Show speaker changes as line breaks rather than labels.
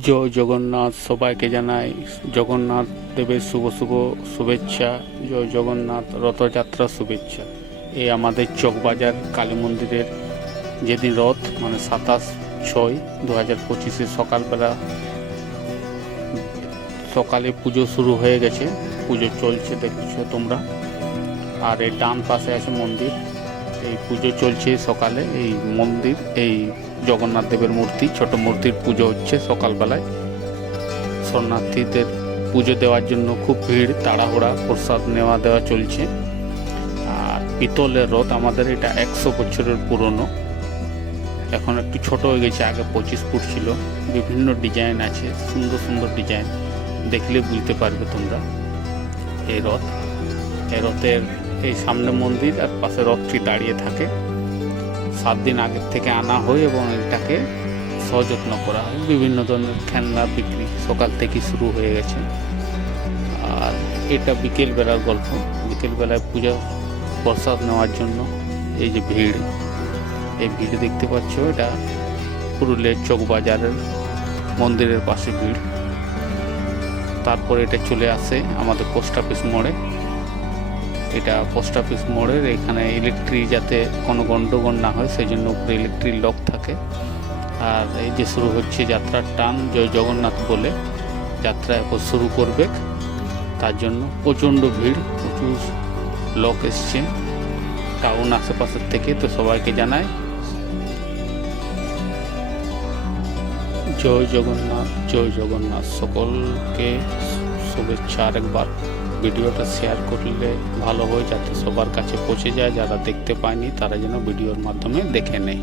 জয় জগন্নাথ সবাইকে জানাই। জগন্নাথ দেবের শুভ শুভ শুভেচ্ছা। জয় জগন্নাথ রথযাত্রা শুভেচ্ছা। এই আমাদের চকবাজার কালী মন্দিরের যেদিন রথ মানে সাতাশ ছয় দু হাজার পঁচিশে সকালবেলা, সকালে পুজো শুরু হয়ে গেছে। পুজো চলছে, দেখছ তোমরা। আর এই ডান পাশে আছে মন্দির। এই পুজো চলছে সকালে, এই মন্দির, এই জগন্নাথ দেবের মূর্তি, ছোট মূর্তির পুজো হচ্ছে সকালবেলায়। শরণার্থীদের পুজো দেওয়ার জন্য খুব ভিড়, তাড়াহুড়া, প্রসাদ নেওয়া দেওয়া চলছে। আর পিতলের রথ আমাদের এটা একশো বছরের পুরনো। এখন একটু ছোট হয়ে গেছে, আগে পঁচিশ ফুট ছিল। বিভিন্ন ডিজাইন আছে, সুন্দর সুন্দর ডিজাইন। দেখলে বুঝতে পারবে তোমরা। এই রথ, এই রথের এই সামনে মন্দির আর পাশে রথটি দাঁড়িয়ে থাকে। সাত দিন আগের থেকে আনা হয় এবং এটাকে সযত্ন করা হয়। বিভিন্ন ধরনের খেলনা বিক্রি সকাল থেকে শুরু হয়ে গেছে। আর এটা বিকেলবেলার গল্প। বিকেলবেলায় পূজা প্রসাদ নেওয়ার জন্য এই যে ভিড়, এই ভিড় দেখতে পাচ্ছ, এটা পুরুলিয়ার চক বাজারের মন্দিরের পাশে ভিড়। তারপর এটা চলে আসে আমাদের পোস্ট অফিস মোড়ে। এটা পোস্ট অফিস মোড়ের, এখানে ইলেকট্রিক যাতে কোনো গন্ডগোল না হয় সেই জন্য উপরে ইলেকট্রিক লক থাকে। আর এই যে শুরু হচ্ছে যাত্রার টান, জয় জগন্নাথ বলে যাত্রা এখন শুরু করবে। তার জন্য প্রচণ্ড ভিড়, প্রচুর লোক এসছে। টাউন আশেপাশের থেকে তো সবাইকে জানায় জয় জগন্নাথ জয় জগন্নাথ সকলকে শুভেচ্ছা আরেকবার। ভিডিওটা শেয়ার করলে ভালো হয় যাতে সবার কাছে পৌঁছে যায়, যারা দেখতে পায়নি তারা যেন ভিডিওর মাধ্যমে দেখে নেয়।